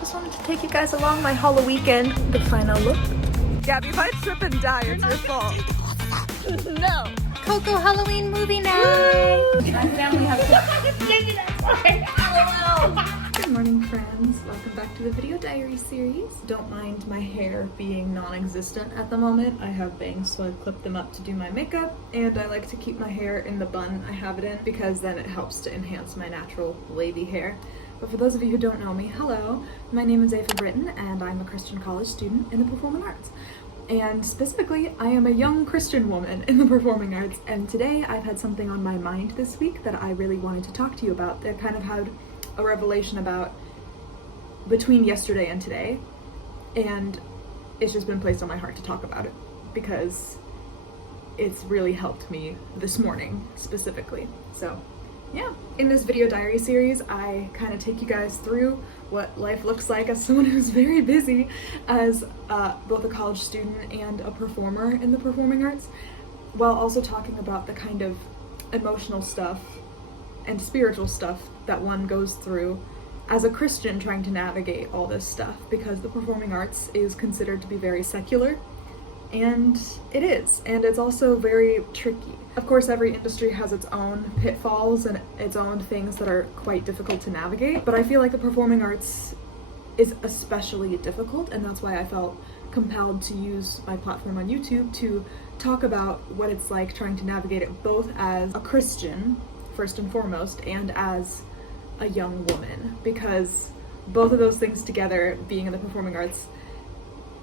Just wanted to take you guys along my Halloweekend, the final look. Gabby, if I trip and die, it's your fault. No. Coco Halloween movie night. My family has Good morning, friends. Welcome back to the video diary series. Don't mind my hair being non-existent at the moment. I have bangs, so I clip them up to do my makeup, and I like to keep my hair in the bun I have it in because then it helps to enhance my natural wavy hair. But for those of you who don't know me, hello. My name is Eva Britton, and I'm a Christian college student in the performing arts. And specifically, I am a young Christian woman in the performing arts, and today I've had something on my mind this week that I really wanted to talk to you about. That kind of had a revelation about between yesterday and today, and it's just been placed on my heart to talk about it because it's really helped me this morning specifically. So yeah, in this video diary series, I kind of take you guys through what life looks like as someone who's very busy as both a college student and a performer in the performing arts, while also talking about the kind of emotional stuff and spiritual stuff that one goes through as a Christian trying to navigate all this stuff, because the performing arts is considered to be very secular, and it is, and it's also very tricky. Of course, every industry has its own pitfalls and its own things that are quite difficult to navigate, but I feel like the performing arts is especially difficult, and that's why I felt compelled to use my platform on YouTube to talk about what it's like trying to navigate it both as a Christian, first and foremost, and as a young woman, because both of those things together, being in the performing arts,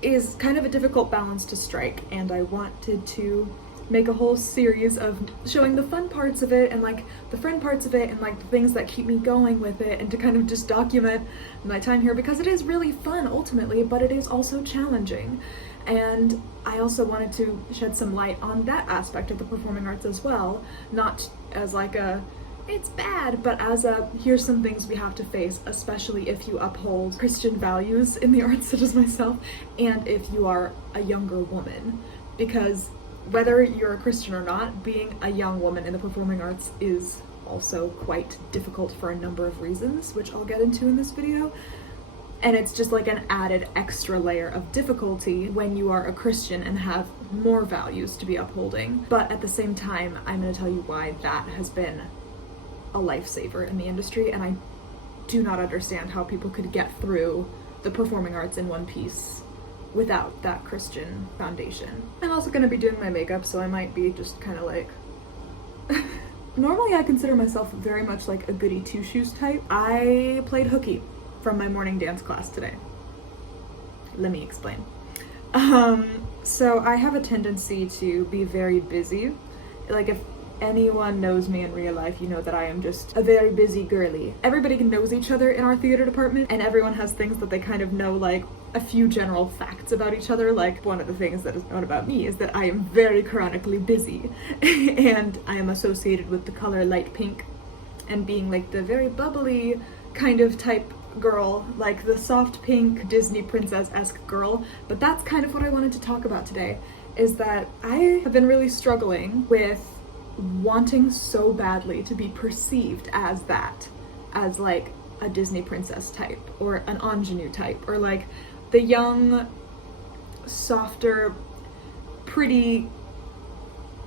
is kind of a difficult balance to strike, and I wanted to make a whole series of showing the fun parts of it and like the friend parts of it and like the things that keep me going with it, and to kind of just document my time here because it is really fun ultimately, but it is also challenging. And I also wanted to shed some light on that aspect of the performing arts as well, not as like a it's bad, but as a here's some things we have to face, especially if you uphold Christian values in the arts such as myself, and if you are a younger woman, because whether you're a Christian or not, being a young woman in the performing arts is also quite difficult for a number of reasons, which I'll get into in this video. And it's just like an added extra layer of difficulty when you are a Christian and have more values to be upholding. But at the same time, I'm going to tell you why that has been a lifesaver in the industry, and I do not understand how people could get through the performing arts in one piece without that Christian foundation. I'm also going to be doing my makeup, so I might be just kind of like normally I consider myself very much like a goody two-shoes type. I played hooky from my morning dance class today. Let me explain. So I have a tendency to be very busy. Like, if anyone knows me in real life, you know that I am just a very busy girly. Everybody knows each other in our theater department, and everyone has things that they kind of know, like a few general facts about each other. Like, one of the things that is known about me is that I am very chronically busy and I am associated with the color light pink and being like the very bubbly kind of type girl, like the soft pink Disney princess-esque girl. But that's kind of what I wanted to talk about today, is that I have been really struggling with wanting so badly to be perceived as that, as like a Disney princess type or an ingenue type, or like the young, softer, pretty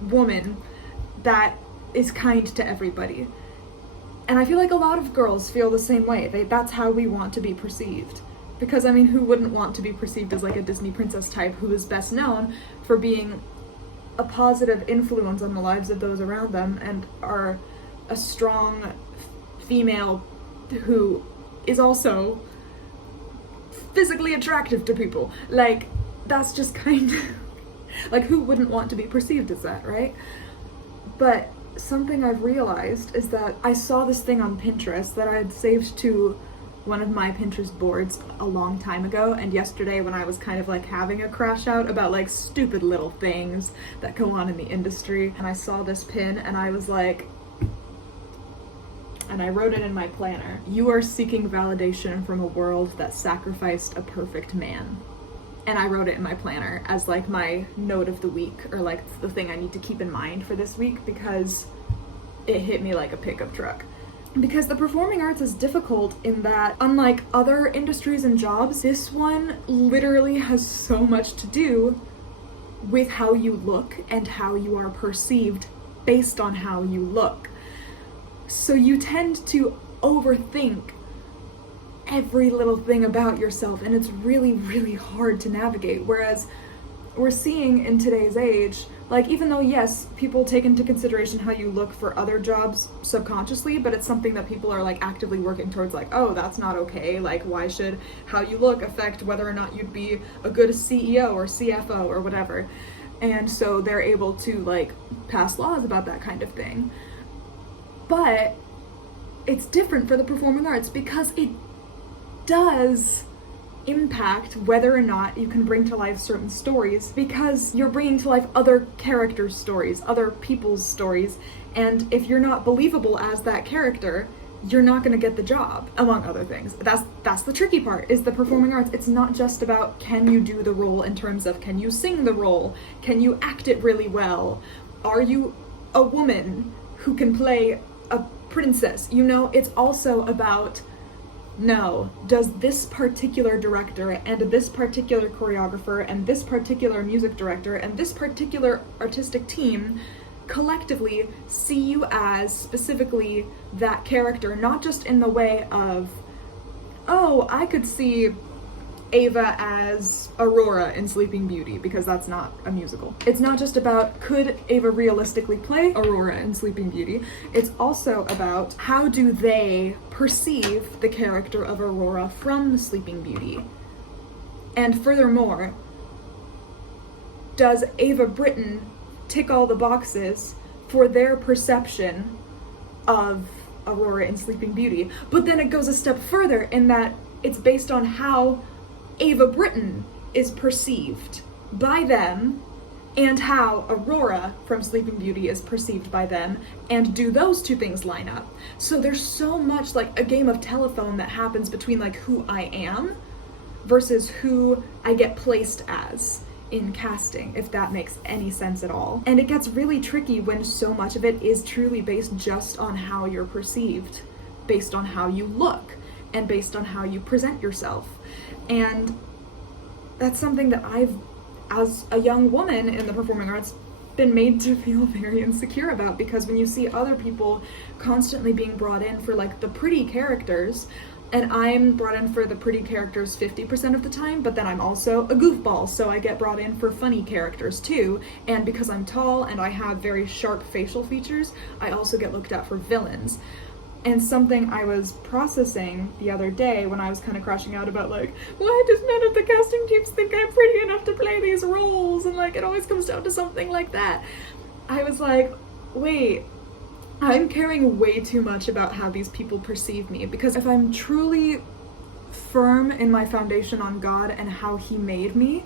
woman that is kind to everybody. And I feel like a lot of girls feel the same way. That's how we want to be perceived. Because I mean, who wouldn't want to be perceived as like a Disney princess type who is best known for being a positive influence on the lives of those around them and are a strong female who is also physically attractive to people. Like, that's just kind of like, who wouldn't want to be perceived as that, right? But something I've realized is that I saw this thing on Pinterest that I had saved to one of my Pinterest boards a long time ago, and yesterday when I was kind of like having a crash out about like stupid little things that go on in the industry, and I saw this pin and I was like, and I wrote it in my planner, "You are seeking validation from a world that sacrificed a perfect man." And I wrote it in my planner as like my note of the week, or like the thing I need to keep in mind for this week, because it hit me like a pickup truck. Because the performing arts is difficult in that, unlike other industries and jobs, this one literally has so much to do with how you look and how you are perceived based on how you look. So you tend to overthink every little thing about yourself, and it's really, really hard to navigate. Whereas we're seeing in today's age, like, even though, yes, people take into consideration how you look for other jobs subconsciously, but it's something that people are, like, actively working towards, like, oh, that's not okay, like, why should how you look affect whether or not you'd be a good CEO or CFO or whatever? And so they're able to, like, pass laws about that kind of thing. But it's different for the performing arts because it does impact whether or not you can bring to life certain stories, because you're bringing to life other characters' stories, other people's stories, and if you're not believable as that character, you're not going to get the job, among other things. That's the tricky part, is the performing arts. It's not just about can you do the role in terms of can you sing the role, can you act it really well, are you a woman who can play a princess, you know? It's also about, no, does this particular director and this particular choreographer and this particular music director and this particular artistic team collectively see you as specifically that character, not just in the way of, oh, I could see Eva as Aurora in Sleeping Beauty, because that's not a musical. It's not just about could Eva realistically play Aurora in Sleeping Beauty, it's also about how do they perceive the character of Aurora from Sleeping Beauty. And furthermore, does Eva Britton tick all the boxes for their perception of Aurora in Sleeping Beauty? But then it goes a step further in that it's based on how Eva Britton is perceived by them and how Aurora from Sleeping Beauty is perceived by them, and do those two things line up? So there's so much like a game of telephone that happens between like who I am versus who I get placed as in casting, if that makes any sense at all. And it gets really tricky when so much of it is truly based just on how you're perceived, based on how you look, and based on how you present yourself. And that's something that I've, as a young woman in the performing arts, been made to feel very insecure about, because when you see other people constantly being brought in for like the pretty characters, and I'm brought in for the pretty characters 50% of the time, but then I'm also a goofball, so I get brought in for funny characters too, and because I'm tall and I have very sharp facial features, I also get looked at for villains. And something I was processing the other day when I was kind of crashing out about like, why does none of the casting teams think I'm pretty enough to play these roles? And like, it always comes down to something like that. I was like, wait, I'm caring way too much about how these people perceive me, because if I'm truly firm in my foundation on God and how He made me,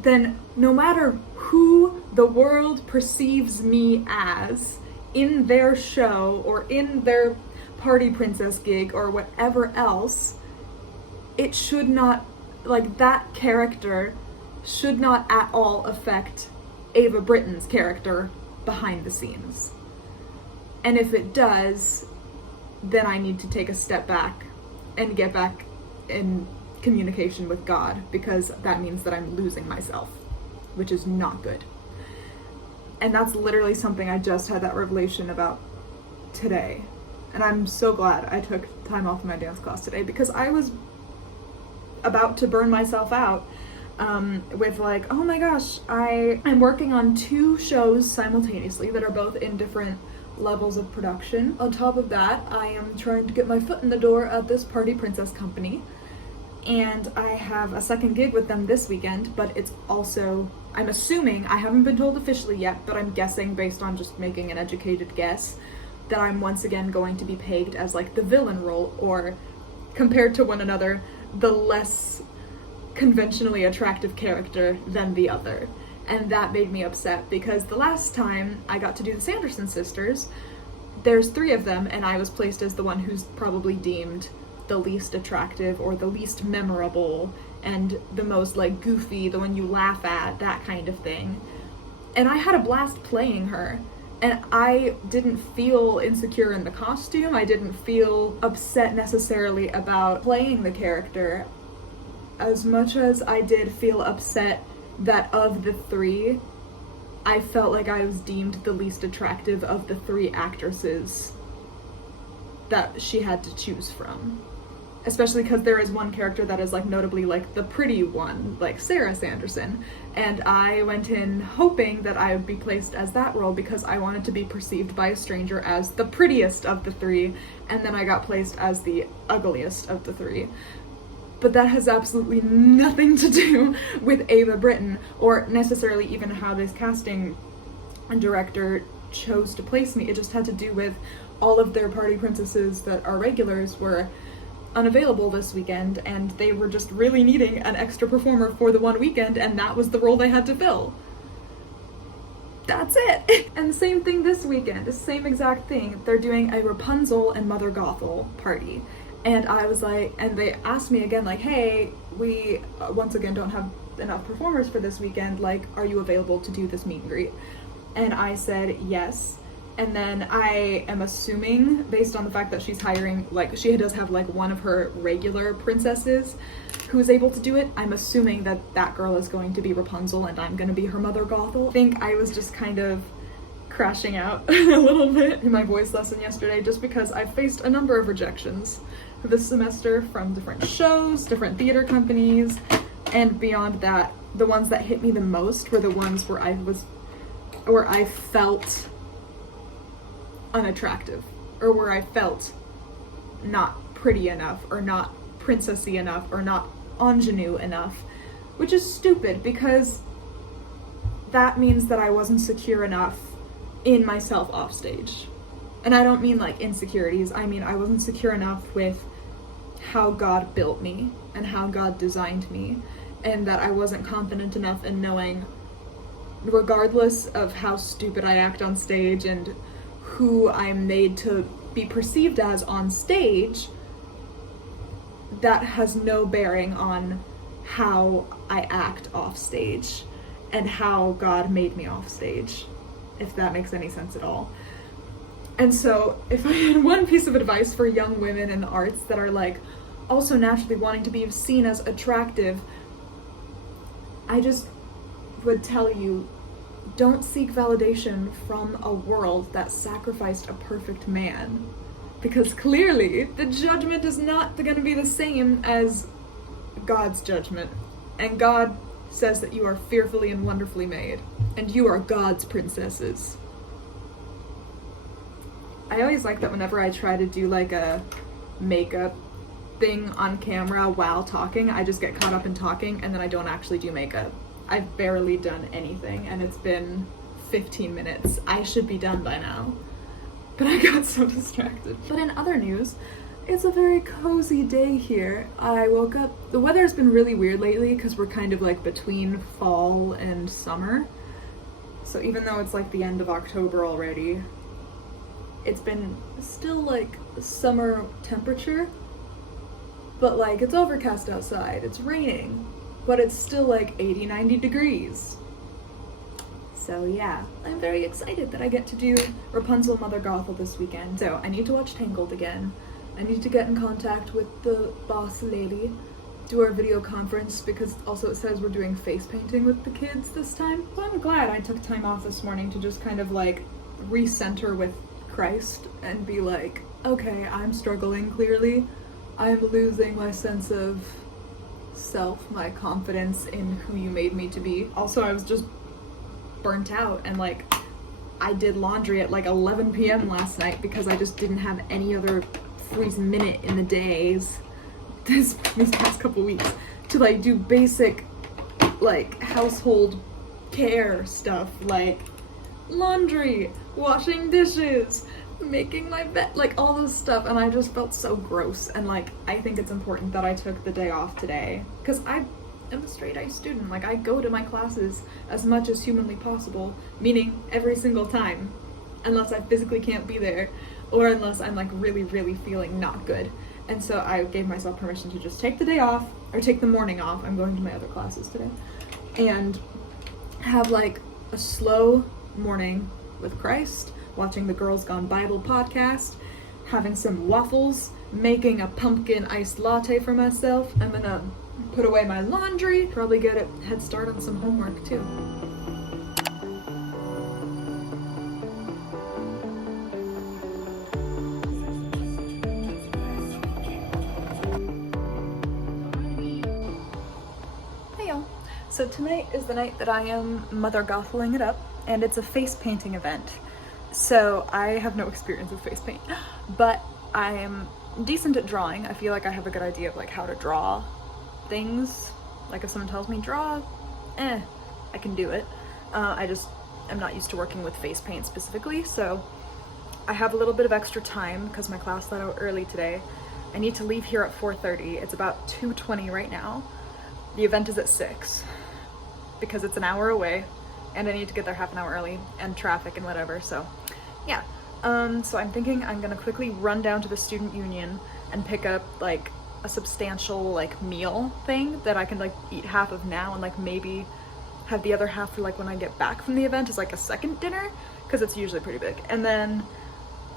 then no matter who the world perceives me as in their show or in their party princess gig or whatever else, it should not, like, that character should not at all affect Eva Britton's character behind the scenes. And if it does, then I need to take a step back and get back in communication with God, because that means that I'm losing myself, which is not good. And that's literally something I just had that revelation about today. And I'm so glad I took time off of my dance class today, because I was about to burn myself out with like, oh my gosh, I'm working on 2 shows simultaneously that are both in different levels of production. On top of that, I am trying to get my foot in the door at this party princess company, and I have a second gig with them this weekend, but it's also, I'm assuming, I haven't been told officially yet, but I'm guessing based on just making an educated guess, that I'm once again going to be pegged as like the villain role, or compared to one another, the less conventionally attractive character than the other. And that made me upset, because the last time I got to do the Sanderson sisters, there's 3 of them, and I was placed as the one who's probably deemed the least attractive or the least memorable and the most like goofy, the one you laugh at, that kind of thing. And I had a blast playing her, And I didn't feel insecure in the costume. I didn't feel upset necessarily about playing the character as much as I did feel upset that of the three, I felt like I was deemed the least attractive of the three actresses that she had to choose from. Especially because there is one character that is like notably like the pretty one, like Sarah Sanderson, and I went in hoping that I would be placed as that role because I wanted to be perceived by a stranger as the prettiest of the three, and then I got placed as the ugliest of the three. But that has absolutely nothing to do with Eva Britton, or necessarily even how this casting director chose to place me. It just had to do with all of their party princesses that are regulars were unavailable this weekend, and they were just really needing an extra performer for the one weekend, and that was the role they had to fill. That's it. And the same thing this weekend, the same exact thing. They're doing a Rapunzel and Mother Gothel party. And I was like, and they asked me again, like, hey, we once again don't have enough performers for this weekend, like, are you available to do this meet and greet? And I said yes. And then I am assuming, based on the fact that she's hiring, like, she does have like one of her regular princesses who is able to do it, I'm assuming that that girl is going to be Rapunzel and I'm going to be her Mother Gothel. I think I was just kind of crashing out a little bit in my voice lesson yesterday just because I faced a number of rejections this semester from different shows, different theater companies, and beyond that, the ones that hit me the most were the ones where I felt unattractive, or where I felt not pretty enough, or not princessy enough, or not ingenue enough, which is stupid because that means that I wasn't secure enough in myself off stage. And I don't mean like insecurities, I mean I wasn't secure enough with how God built me and how God designed me, and that I wasn't confident enough in knowing, regardless of how stupid I act on stage and who I'm made to be perceived as on stage, that has no bearing on how I act off stage and how God made me off stage, if that makes any sense at all. And so if I had one piece of advice for young women in the arts that are like also naturally wanting to be seen as attractive, I just would tell you, don't seek validation from a world that sacrificed a perfect man. Because clearly, the judgment is not going to be the same as God's judgment. And God says that you are fearfully and wonderfully made. And you are God's princesses. I always like that whenever I try to do like a makeup thing on camera while talking, I just get caught up in talking and then I don't actually do makeup. I've barely done anything and it's been 15 minutes. I should be done by now. But I got so distracted. But in other news, it's a very cozy day here. I woke up, the weather's been really weird lately because we're kind of like between fall and summer. So even though it's like the end of October already, it's been still like summer temperature, but like it's overcast outside, it's raining, but it's still like 80-90 degrees. So yeah, I'm very excited that I get to do Rapunzel Mother Gothel this weekend. So I need to watch Tangled again. I need to get in contact with the boss lady, do our video conference, because also it says we're doing face painting with the kids this time. So I'm glad I took time off this morning to just kind of like recenter with Christ and be like, okay, I'm struggling clearly. I'm losing my sense of self, my confidence in who you made me to be. Also, I was just burnt out and like I did laundry at like 11 p.m. last night because I just didn't have any other freaking minute in the days these past couple weeks to like do basic like household care stuff like laundry, washing dishes, making my bed, like all this stuff, and I just felt so gross. And like I think it's important that I took the day off today because I'm a straight A student. Like I go to my classes as much as humanly possible, meaning every single time, unless I physically can't be there or unless I'm like really feeling not good. And so I gave myself permission to just take the day off, or take the morning off. I'm going to my other classes today, and have like a slow morning with Christ, watching the Girls Gone Bible podcast, having some waffles, making a pumpkin iced latte for myself. I'm gonna put away my laundry, probably get a head start on some homework too. Hey y'all. So tonight is the night that I am Mother Gotheling it up, and it's a face painting event. So I have no experience with face paint, but I am decent at drawing. I feel like I have a good idea of like how to draw things. Like if someone tells me draw, I can do it. I just am not used to working with face paint specifically, so I have a little bit of extra time because my class let out early today. I need to leave here at 4:30. It's about 2:20 right now. The event is at 6 because it's an hour away and I need to get there half an hour early and traffic and whatever, so yeah. So I'm thinking I'm gonna quickly run down to the student union and pick up like a substantial like meal thing that I can like eat half of now and like maybe have the other half for like when I get back from the event as like a second dinner, because it's usually pretty big. And then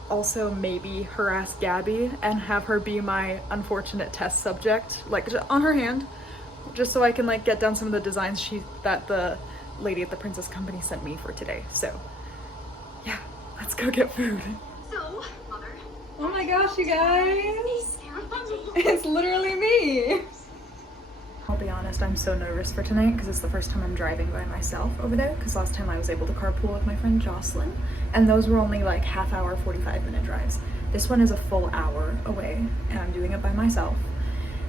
also maybe harass Gabby and have her be my unfortunate test subject, like on her hand, just so I can like get down some of the designs that the lady at the Princess Company sent me for today. So yeah, let's go get food. So, Mother. Oh my gosh, you guys! It's literally me! I'll be honest, I'm so nervous for tonight because it's the first time I'm driving by myself over there, because last time I was able to carpool with my friend Jocelyn, and those were only like half hour, 45-minute drives. This one is a full hour away, and I'm doing it by myself.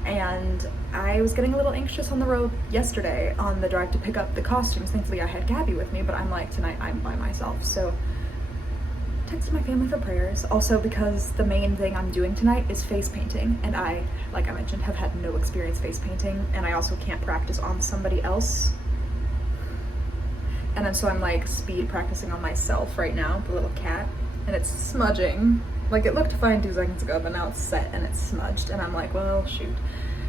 And I was getting a little anxious on the road yesterday on the drive to pick up the costumes. Thankfully I had Gabby with me, but I'm like, tonight I'm by myself. So texted my family for prayers. Also because the main thing I'm doing tonight is face painting, and I, like I mentioned, have had no experience face painting, and I also can't practice on somebody else. And then so I'm like speed practicing on myself right now, the little cat, and it's smudging. Like it looked fine 2 seconds ago, but now it's set and it's smudged, and I'm like, well, shoot.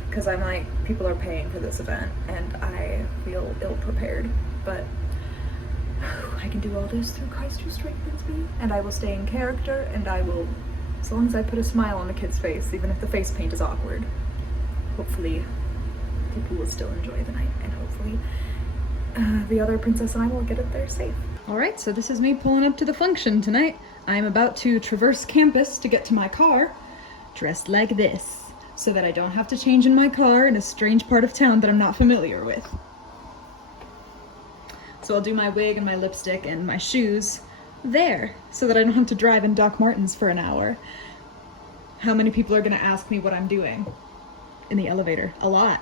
Because I'm like, people are paying for this event, and I feel ill-prepared, but I can do all this through Christ who strengthens me, and I will stay in character, and I will, as long as I put a smile on the kid's face, even if the face paint is awkward, hopefully people will still enjoy the night, and hopefully the other princess and I will get up there safe. Alright, so this is me pulling up to the function tonight. I'm about to traverse campus to get to my car, dressed like this, so that I don't have to change in my car in a strange part of town that I'm not familiar with. So I'll do my wig and my lipstick and my shoes there, so that I don't have to drive in Doc Martens for an hour. How many people are gonna ask me what I'm doing in the elevator? A lot.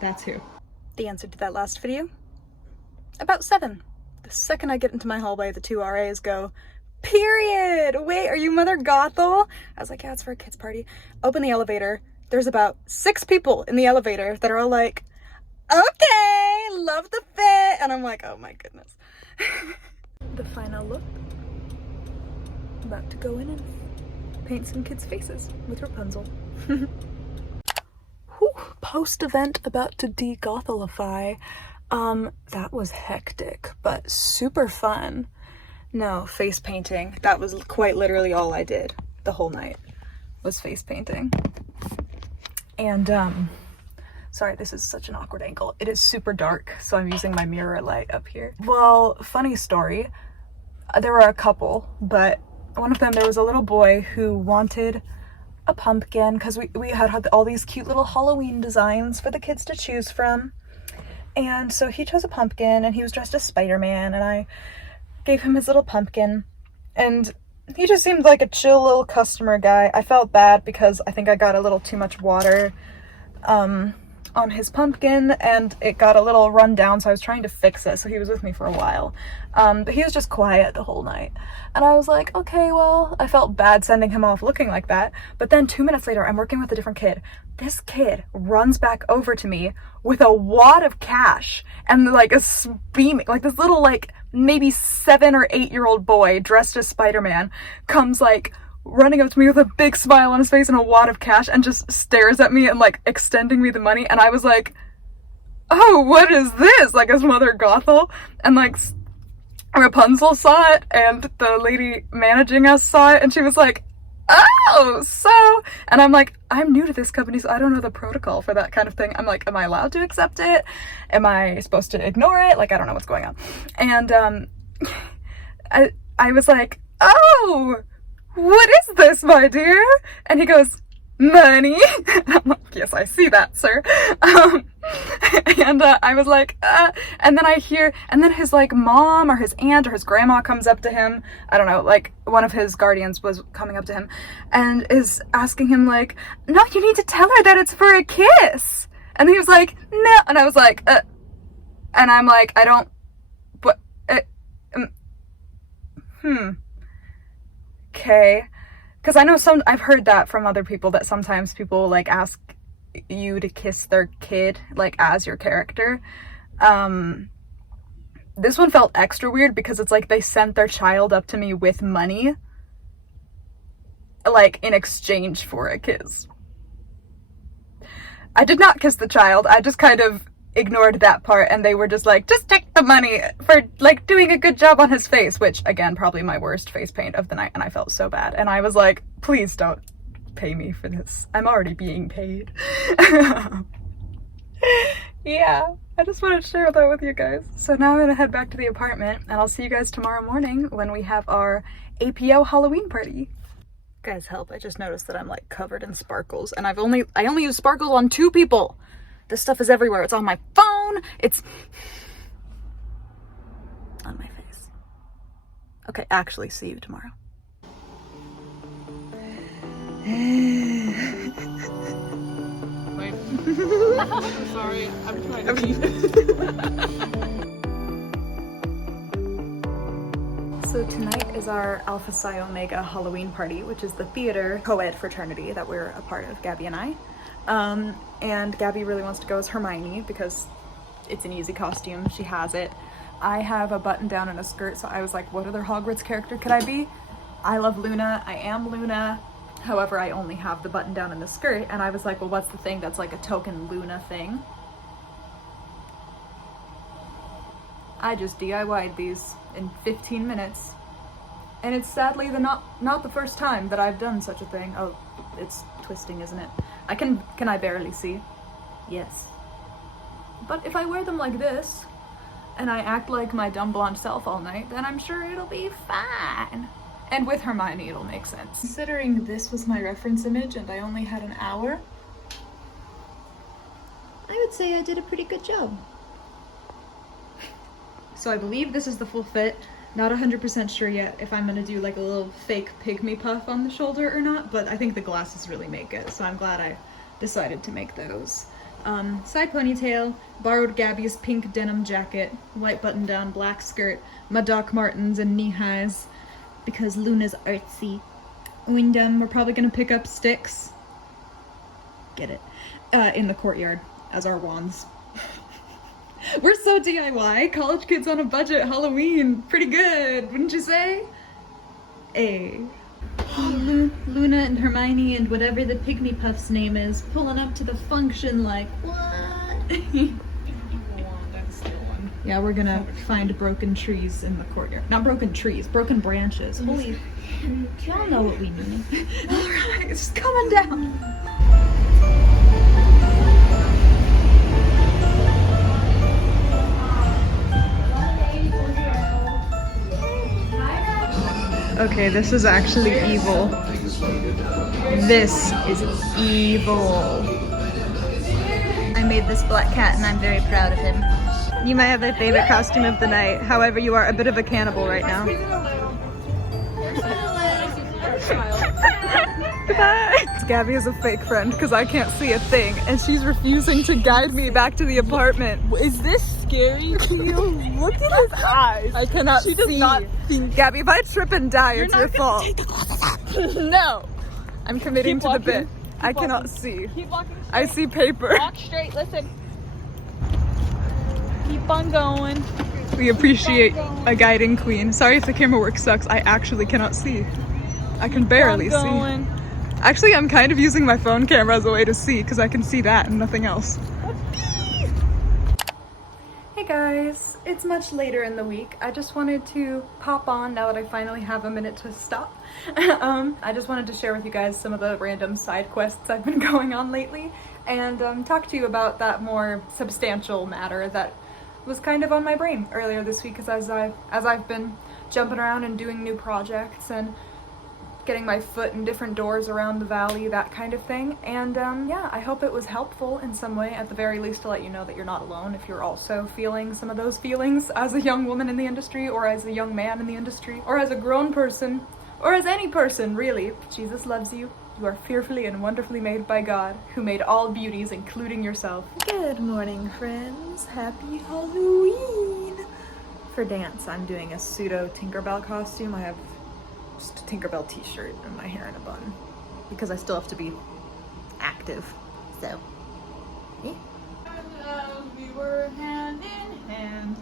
That's who. The answer to that last video? About 7. The second I get into my hallway, the 2 RAs go, "Period! Wait, are you Mother Gothel?" I was like, yeah, it's for a kid's party. Open the elevator. There's about 6 people in the elevator that are all like, okay, love the fit. And I'm like, oh my goodness. The final look. About to go in and paint some kids' faces with Rapunzel. Post-event about to de-Gothelify. That was hectic, but super fun. No, face painting. That was quite literally all I did the whole night, was face painting. And, sorry, this is such an awkward angle. It is super dark, so I'm using my mirror light up here. Well, funny story. There were a couple, but one of them, there was a little boy who wanted a pumpkin, because we had all these cute little Halloween designs for the kids to choose from. And so he chose a pumpkin, and he was dressed as Spider-Man, and I gave him his little pumpkin, and he just seemed like a chill little customer guy. I felt bad because I think I got a little too much water on his pumpkin, and it got a little run down, so I was trying to fix it, so he was with me for a while. But he was just quiet the whole night. And I was like, okay, well, I felt bad sending him off looking like that. But then 2 minutes later, I'm working with a different kid. This kid runs back over to me with a wad of cash and like a beaming, like this little like maybe 7 or 8-year-old boy dressed as Spider-Man comes like running up to me with a big smile on his face and a wad of cash and just stares at me and like extending me the money. And I was like, oh, what is this? Like, as Mother Gothel? And like Rapunzel saw it, and the lady managing us saw it, and she was like, oh, so, and I'm like, I'm new to this company, so I don't know the protocol for that kind of thing. I'm like, am I allowed to accept it? Am I supposed to ignore it? Like, I don't know what's going on. And I was like, oh, what is this, my dear? And he goes, money. And I'm like, yes, I see that, sir. And I was like, and then I hear, and then his like mom or his aunt or his grandma comes up to him. I don't know, like one of his guardians was coming up to him and is asking him like, no, you need to tell her that it's for a kiss. And he was like, no. And I was like, and I'm like, I don't, but, okay. Because I know I've heard that from other people, that sometimes people like ask you to kiss their kid like as your character. This one felt extra weird because it's like they sent their child up to me with money, like in exchange for a kiss. I did not kiss the child. I just kind of ignored that part, and they were just like, just take the money for like doing a good job on his face, which again, probably my worst face paint of the night, and I felt so bad. And I was like, please don't pay me for this. I'm already being paid. Yeah, I just wanted to share that with you guys. So now I'm gonna head back to the apartment, and I'll see you guys tomorrow morning when we have our APO Halloween party. Guys, help, I just noticed that I'm like covered in sparkles, and I only use sparkles on 2 people. This stuff is everywhere. It's on my phone. It's on my face. Okay, actually, see you tomorrow. Wait. I'm sorry. I'm trying to pee. So tonight is our Alpha Psi Omega Halloween party, which is the theater co-ed fraternity that we're a part of, Gabby and I. And Gabby really wants to go as Hermione because it's an easy costume. She has it. I have a button down and a skirt, so I was like, what other Hogwarts character could I be? I love Luna. I am Luna. However, I only have the button down and the skirt, and I was like, well, what's the thing that's like a token Luna thing? I just DIY'd these in 15 minutes. And it's sadly not the first time that I've done such a thing. Oh, it's twisting, isn't it? Can I barely see? Yes. But if I wear them like this, and I act like my dumb blonde self all night, then I'm sure it'll be fine. And with Hermione, it'll make sense. Considering this was my reference image and I only had an hour, I would say I did a pretty good job. so I believe this is the full fit. Not 100% sure yet if I'm gonna do like a little fake pygmy puff on the shoulder or not, but I think the glasses really make it, so I'm glad I decided to make those. Side ponytail, borrowed Gabby's pink denim jacket, white button down, black skirt, my Doc Martens and knee highs, because Luna's artsy. And we're probably gonna pick up sticks, get it, in the courtyard as our wands. We're so DIY, college kids on a budget, Halloween, pretty good, wouldn't you say? Hey. Luna and Hermione and whatever the Pygmy Puff's name is, pulling up to the function like, what? Yeah, we're gonna find broken trees in the courtyard. Not broken trees, broken branches. Holy, Y'all know what we mean. alright, it's coming down. Okay, this is actually evil. This is evil. I made this black cat and I'm very proud of him. You might have their favorite costume of the night. However, you are a bit of a cannibal right now. Bye. Gabby is a fake friend because I can't see a thing, and she's refusing to guide me back to the apartment. Is this scary to you? Look at his eyes. I cannot see. She does not see. Gabby, if I trip and die, it's your fault. No. I'm committing to the bit. I cannot see. Keep walking straight. I see paper. Walk straight, listen. Keep on going. We appreciate a guiding queen. Sorry if the camera work sucks. I actually cannot see. I can barely see. Actually, I'm kind of using my phone camera as a way to see because I can see that and nothing else. Hey guys, it's much later in the week. I just wanted to pop on now that I finally have a minute to stop. I just wanted to share with you guys some of the random side quests I've been going on lately and talk to you about that more substantial matter that was kind of on my brain earlier this week as I've been jumping around and doing new projects and getting my foot in different doors around the valley, that kind of thing. And yeah, I hope it was helpful in some way, at the very least, to let you know that you're not alone if you're also feeling some of those feelings as a young woman in the industry, or as a young man in the industry, or as a grown person, or as any person, really. Jesus loves you. You are fearfully and wonderfully made by God, who made all beauties, including yourself. Good morning, friends. Happy Halloween! For dance, I'm doing a pseudo Tinkerbell costume. I have just a Tinkerbell t-shirt and my hair in a bun because I still have to be active. So, yeah. We were hand in hand.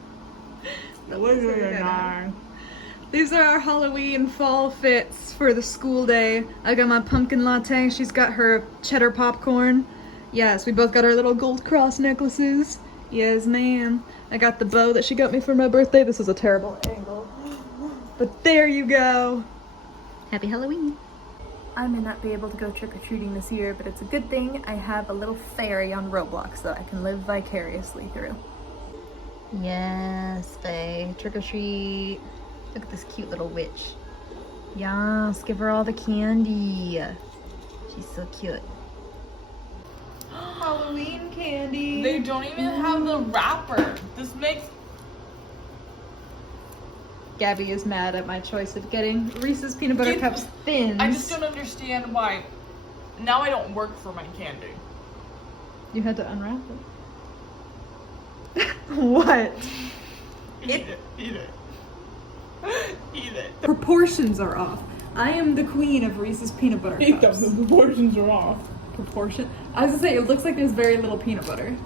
These are our Halloween fall fits for the school day. I got my pumpkin latte. She's got her cheddar popcorn. Yes, we both got our little gold cross necklaces. Yes, ma'am. I got the bow that she got me for my birthday. This is a terrible angle. But there you go. Happy Halloween. I may not be able to go trick-or-treating this year, but it's a good thing I have a little fairy on Roblox that I can live vicariously through. Yes, Faye. Trick or treat. Look at this cute little witch. Yes, give her all the candy. She's so cute. Halloween candy. They don't even have the wrapper. This makes Gabby is mad at my choice of getting Reese's Peanut Butter Cups Thins. I just don't understand why. Now I don't work for my candy. You had to unwrap it. What? Eat it. Eat it. Eat it. Proportions are off. I am the queen of Reese's Peanut Butter Cups. The proportions are off. Proportion? I was gonna say, it looks like there's very little peanut butter.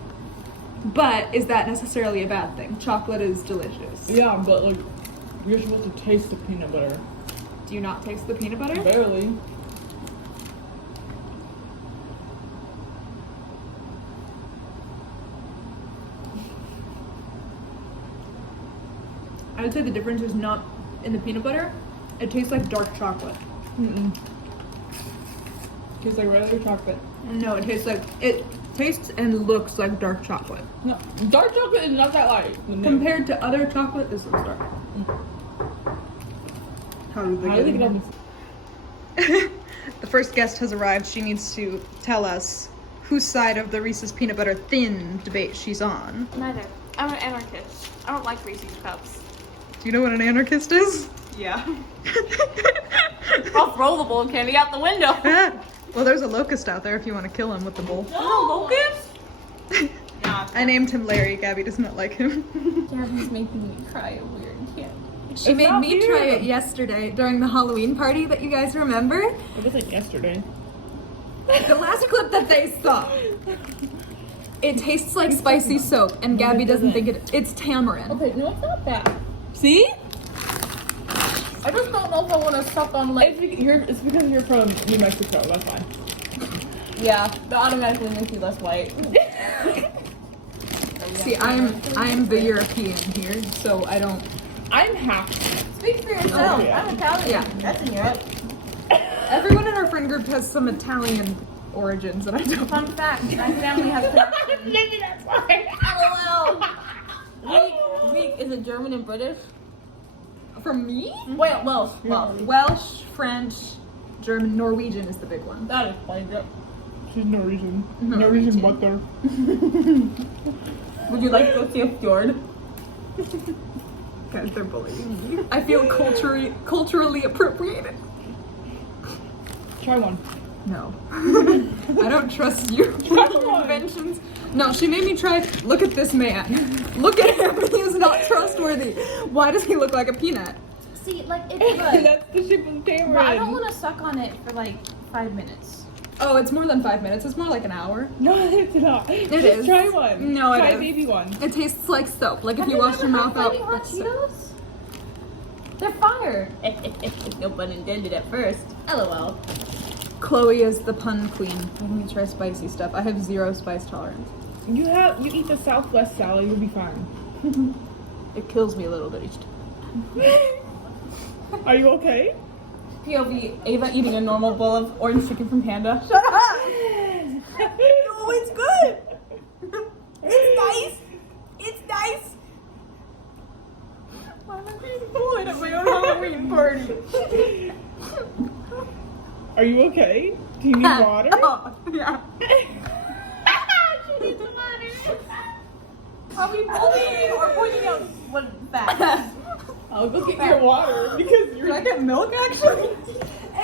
But is that necessarily a bad thing? Chocolate is delicious. Yeah, but like, you're supposed to taste the peanut butter. Do you not taste the peanut butter? Barely. I would say the difference is not in the peanut butter. It tastes like dark chocolate. Mm-mm. Tastes like regular chocolate. No, it tastes and looks like dark chocolate. No, dark chocolate is not that light. Compared to other chocolate, this looks dark. How do they get it? The first guest has arrived. She needs to tell us whose side of the Reese's Peanut Butter Thin debate she's on. Neither. I'm an anarchist. I don't like Reese's Cups. Do you know what an anarchist is? Yeah. I'll throw the bowl of candy out the window. Well, there's a locust out there if you want to kill him with the bowl. No, locust? Yeah. I named him Larry. Gabby does not like him. Gabby's making me cry a weird candy. She made me try it yesterday during the Halloween party that you guys remember. It wasn't yesterday. The last clip that they saw. It tastes like spicy soap, and Gabby doesn't think it's tamarind. Okay, no, it's not that. See? I just don't know if I want to suck on like. It's because you're from New Mexico. That's fine. Yeah, that automatically makes you less white. See, I'm the European here, so I don't. I'm half. Speak for yourself. Oh, yeah. I'm Italian. Yeah. That's in Europe. Everyone in our friend group has some Italian origins, and I don't. Fun fact, my family has connections. Maybe that's why. LOL. Weak. Is it German and British? For me? Wait, Welsh. Welsh, French, German, Norwegian is the big one. That explains it. She's Norwegian. Norwegian butter. Would you like to go see a fjord? Guys, they're bullying me. I feel culturally appropriated. Try one. No. I don't trust you with your inventions. No, she made me try. Look at this man. Look at him. He is not trustworthy. Why does he look like a peanut? See, like, it's good. That's the shape of tamarind. But I don't want to suck on it for like 5 minutes. Oh, it's more than 5 minutes. It's more like an hour. No, it's not. It Just is. try one. No, try it is. baby one. It tastes like soap. Like if Have you wash never your had mouth out. Flaming Hot like soap. Cheetos? They're fire. No pun intended at first. LOL. Chloe is the pun queen. I need to try spicy stuff. I have 0 spice tolerance. You eat the Southwest salad, you'll be fine. It kills me a little bit each time. Are you okay? POV, Ava eating a normal bowl of orange chicken from Panda. Shut up! No, it's good! It's nice! It's nice! Why am I being bullied at my own Halloween party? Are you okay? Do you need water? Oh, yeah. She needs some water. Are we bullying or pointing out what facts? I'll go get your water because you're. Can I get milk actually?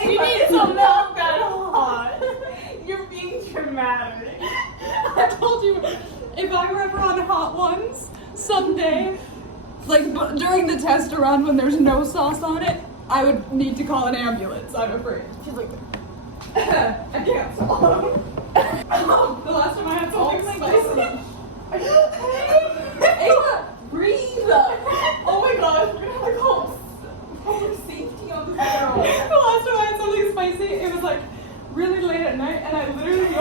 You need some milk that hot. You're being dramatic. I told you, if I were ever on Hot Ones someday, like during the test run when there's no sauce on it, I would need to call an ambulance, I'm afraid. She's like, I can't swallow. The last time I had something spicy. Are you okay? Ava, breathe. Oh my gosh, we're gonna have to call public safety on this girl. The last time I had something spicy, it was like really late at night, and I literally the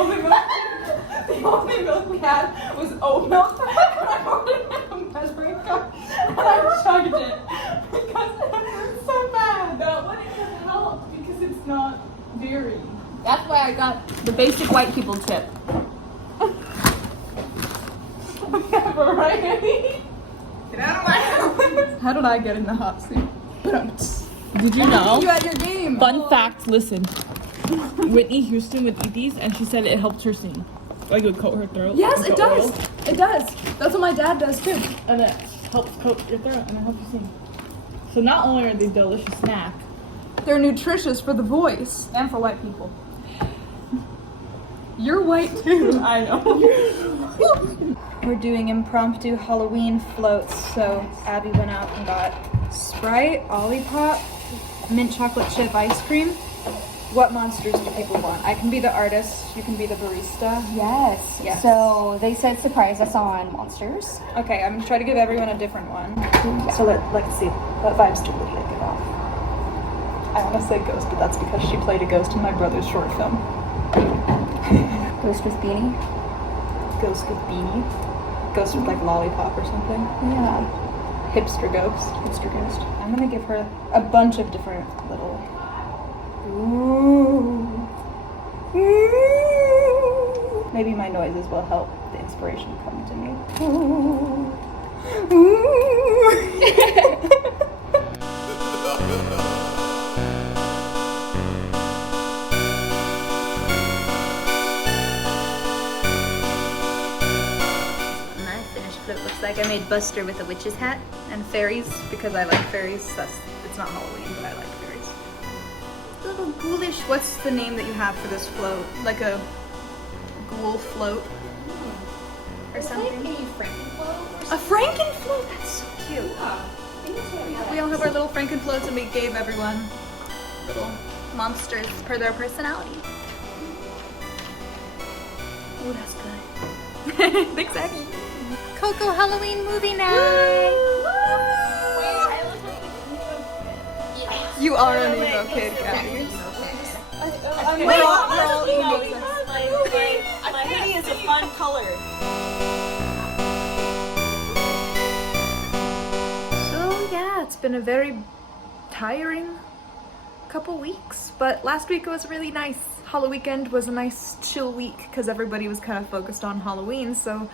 only milk we had was oat milk. And I ordered a measuring cup, and I chugged it because it hurt so bad. That wouldn't have helped because it's not dairy. That's why I got the basic white people tip. Right? Get out of my house. How did I get in the hot seat? Did you know? You at your game. Fun fact, listen. Whitney Houston would eat these and she said it helped her sing. Like it would coat her throat. Yes, with it the does. oil, It does. That's what my dad does too. and it helps coat your throat and it helps you sing. So not only are they a delicious snack, They're nutritious for the voice. and for white people. You're white too. I know. We're doing impromptu Halloween floats, so Abby went out and got Sprite, Olipop, mint chocolate chip ice cream. What monsters do people want? I can be the artist, you can be the barista. Yes. Yes. So they said surprise us on monsters. Okay, I'm gonna try to give everyone a different one. So let's see, what vibes do Lydia give off? I want to say ghost, but that's because she played a ghost in my brother's short film. Ghost with beanie. Ghost with beanie. Ghost with like lollipop or something. Yeah. Hipster ghost. Mr. Ghost. I'm gonna give her a bunch of different little. Ooh. Ooh. Maybe my noises will help the inspiration come to me. Ooh. Ooh. My finished float looks like I made Buster with a witch's hat and fairies because I like fairies. It's not Halloween, but I like fairies. It's a little ghoulish. What's the name that you have for this float? Like a ghoul float or something? A Frankenfloat. That's so cute. We all have our little Frankenfloats, and we gave everyone little monsters per their personality. Oh, that's good. Thanks, Aggie. Coco Halloween movie night. You are an emo kid, Gabby. My hoodie is a fun color. So yeah, it's been a very tiring couple weeks, but last week it was really nice. Halloweekend was a nice chill week because everybody was kind of focused on Halloween, so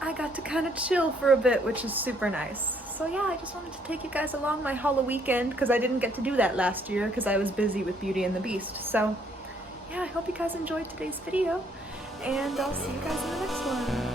I got to kind of chill for a bit, which is super nice. So yeah, I just wanted to take you guys along my Halloweekend because I didn't get to do that last year because I was busy with Beauty and the Beast. So yeah, I hope you guys enjoyed today's video, and I'll see you guys in the next one.